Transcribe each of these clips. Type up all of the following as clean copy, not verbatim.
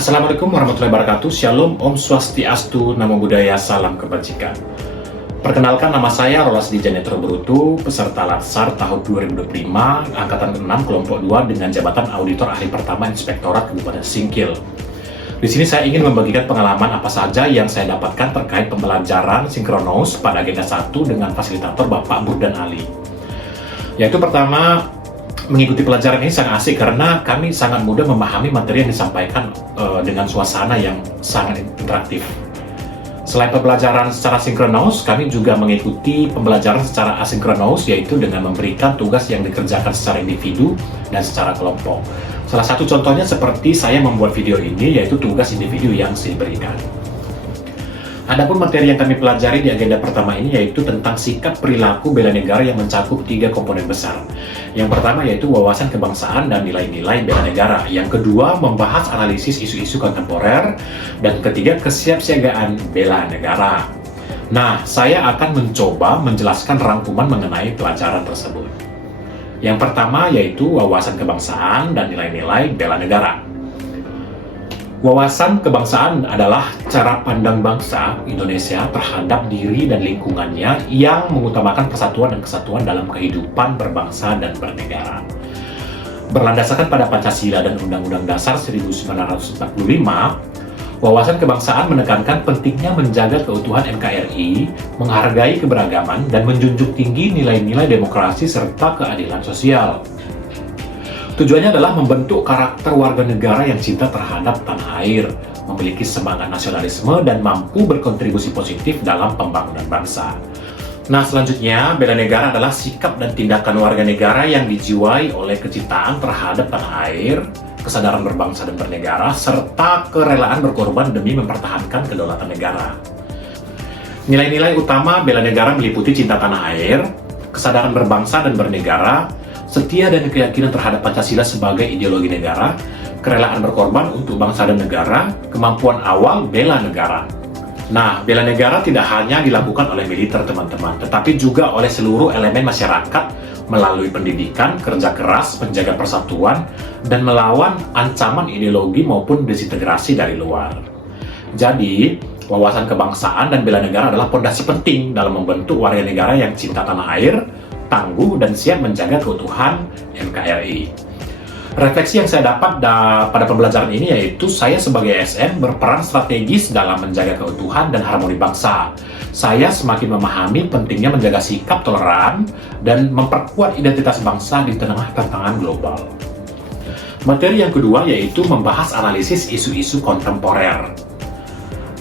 Assalamualaikum warahmatullahi wabarakatuh. Shalom, Om Swastiastu, Namo Buddhaya, Salam Kebajikan. Perkenalkan, nama saya Rolas Dijanetro Brutu, peserta Latsar tahun 2025, Angkatan 6, Kelompok 2 dengan jabatan Auditor Ahli Pertama Inspektorat Kabupaten Singkil. Di sini saya ingin membagikan pengalaman apa saja yang saya dapatkan terkait pembelajaran sinkronos pada agenda 1 dengan fasilitator Bapak Burdan Ali. Yaitu pertama, mengikuti pelajaran ini sangat asik karena kami sangat mudah memahami materi yang disampaikan dengan suasana yang sangat interaktif. Selain pembelajaran secara sinkronos, kami juga mengikuti pembelajaran secara asinkronos, yaitu dengan memberikan tugas yang dikerjakan secara individu dan secara kelompok. Salah satu contohnya seperti saya membuat video ini, yaitu tugas individu yang saya berikan. Adapun materi yang kami pelajari di agenda pertama ini yaitu tentang sikap perilaku bela negara yang mencakup 3 komponen besar. Yang pertama yaitu wawasan kebangsaan dan nilai-nilai bela negara. Yang kedua membahas analisis isu-isu kontemporer. Dan ketiga kesiapsiagaan bela negara. Nah, saya akan mencoba menjelaskan rangkuman mengenai pelajaran tersebut. Yang pertama yaitu wawasan kebangsaan dan nilai-nilai bela negara. Wawasan kebangsaan adalah cara pandang bangsa Indonesia terhadap diri dan lingkungannya yang mengutamakan persatuan dan kesatuan dalam kehidupan berbangsa dan bernegara. Berlandaskan pada Pancasila dan Undang-Undang Dasar 1945, wawasan kebangsaan menekankan pentingnya menjaga keutuhan NKRI, menghargai keberagaman, dan menjunjung tinggi nilai-nilai demokrasi serta keadilan sosial. Tujuannya adalah membentuk karakter warga negara yang cinta terhadap tanah air, memiliki semangat nasionalisme, dan mampu berkontribusi positif dalam pembangunan bangsa. Nah, selanjutnya, bela negara adalah sikap dan tindakan warga negara yang dijiwai oleh kecintaan terhadap tanah air, kesadaran berbangsa dan bernegara, serta kerelaan berkorban demi mempertahankan kedaulatan negara. Nilai-nilai utama bela negara meliputi cinta tanah air, kesadaran berbangsa dan bernegara, setia dan keyakinan terhadap Pancasila sebagai ideologi negara, kerelaan berkorban untuk bangsa dan negara, kemampuan awal bela negara. Nah, bela negara tidak hanya dilakukan oleh militer, teman-teman, tetapi juga oleh seluruh elemen masyarakat melalui pendidikan, kerja keras, menjaga persatuan, dan melawan ancaman ideologi maupun disintegrasi dari luar. Jadi, wawasan kebangsaan dan bela negara adalah fondasi penting dalam membentuk warga negara yang cinta tanah air, tangguh, dan siap menjaga keutuhan NKRI. Refleksi yang saya dapat pada pembelajaran ini yaitu saya sebagai ASN berperan strategis dalam menjaga keutuhan dan harmoni bangsa. Saya semakin memahami pentingnya menjaga sikap toleran dan memperkuat identitas bangsa di tengah tantangan global. Materi yang kedua yaitu membahas analisis isu-isu kontemporer.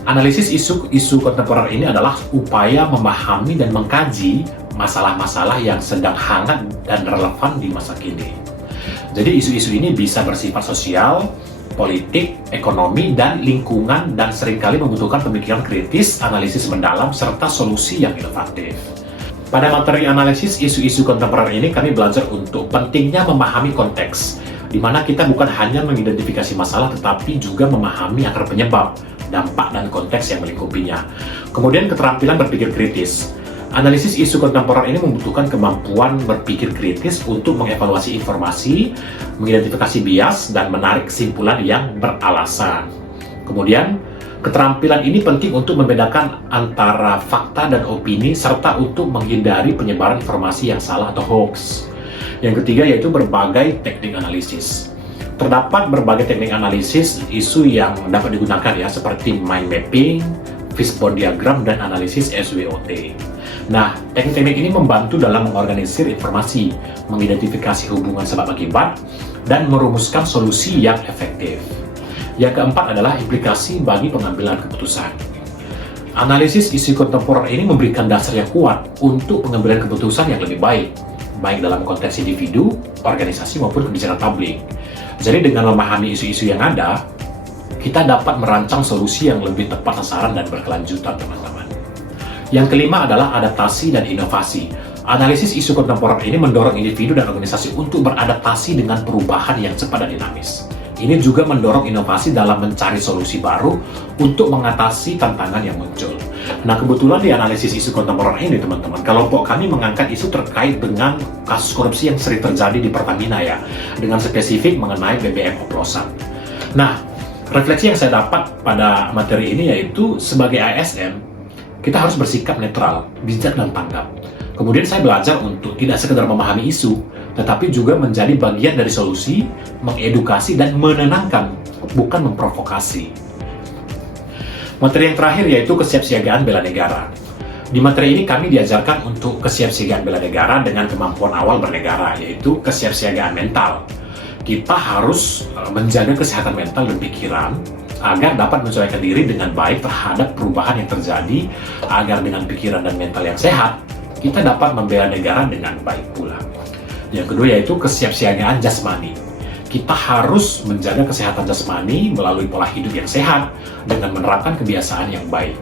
Analisis isu-isu kontemporer ini adalah upaya memahami dan mengkaji masalah-masalah yang sedang hangat dan relevan di masa kini. Jadi isu-isu ini bisa bersifat sosial, politik, ekonomi, dan lingkungan, dan seringkali membutuhkan pemikiran kritis, analisis mendalam, serta solusi yang inovatif. Pada materi analisis isu-isu kontemporer ini kami belajar untuk pentingnya memahami konteks, di mana kita bukan hanya mengidentifikasi masalah tetapi juga memahami akar penyebab, dampak, dan konteks yang melingkupinya. Kemudian keterampilan berpikir kritis. Analisis isu kontemporer ini membutuhkan kemampuan berpikir kritis untuk mengevaluasi informasi, mengidentifikasi bias, dan menarik kesimpulan yang beralasan. Kemudian, keterampilan ini penting untuk membedakan antara fakta dan opini, serta untuk menghindari penyebaran informasi yang salah atau hoax. Yang ketiga yaitu berbagai teknik analisis. Terdapat berbagai teknik analisis isu yang dapat digunakan ya, seperti mind mapping, fishbone diagram, dan analisis SWOT. Nah, teknik-teknik ini membantu dalam mengorganisir informasi, mengidentifikasi hubungan sebab akibat, dan merumuskan solusi yang efektif. Yang keempat adalah implikasi bagi pengambilan keputusan. Analisis isu kontemporer ini memberikan dasar yang kuat untuk pengambilan keputusan yang lebih baik dalam konteks individu, organisasi, maupun kebijakan publik. Jadi dengan memahami isu-isu yang ada, kita dapat merancang solusi yang lebih tepat sasaran dan berkelanjutan, teman-teman. Yang kelima adalah adaptasi dan inovasi. Analisis isu kontemporer ini mendorong individu dan organisasi untuk beradaptasi dengan perubahan yang cepat dan dinamis. Ini juga mendorong inovasi dalam mencari solusi baru untuk mengatasi tantangan yang muncul. Nah, kebetulan di analisis isu kontemporer ini, teman-teman, kelompok kami mengangkat isu terkait dengan kasus korupsi yang sering terjadi di Pertamina ya, dengan spesifik mengenai BBM oplosan. Nah, Refleksi yang saya dapat pada materi ini yaitu sebagai ASN, kita harus bersikap netral, bijak dan tanggap. Kemudian saya belajar untuk tidak sekedar memahami isu, tetapi juga menjadi bagian dari solusi, mengedukasi dan menenangkan, bukan memprovokasi. Materi yang terakhir yaitu kesiapsiagaan bela negara. Di materi ini kami diajarkan untuk kesiapsiagaan bela negara dengan kemampuan awal bernegara, yaitu kesiapsiagaan mental. Kita harus menjaga kesehatan mental dan pikiran agar dapat menyesuaikan diri dengan baik terhadap perubahan yang terjadi, agar dengan pikiran dan mental yang sehat, kita dapat membela negara dengan baik pula. Yang kedua yaitu kesiapsiagaan jasmani. Kita harus menjaga kesehatan jasmani melalui pola hidup yang sehat dengan menerapkan kebiasaan yang baik.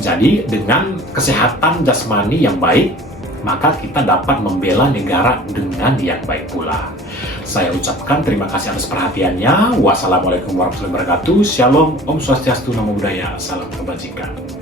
Jadi dengan kesehatan jasmani yang baik, maka kita dapat membela negara dengan yang baik pula. Saya ucapkan terima kasih atas perhatiannya. Wassalamualaikum warahmatullahi wabarakatuh. Shalom, Om Swastiastu, Namo Buddhaya, salam kebajikan.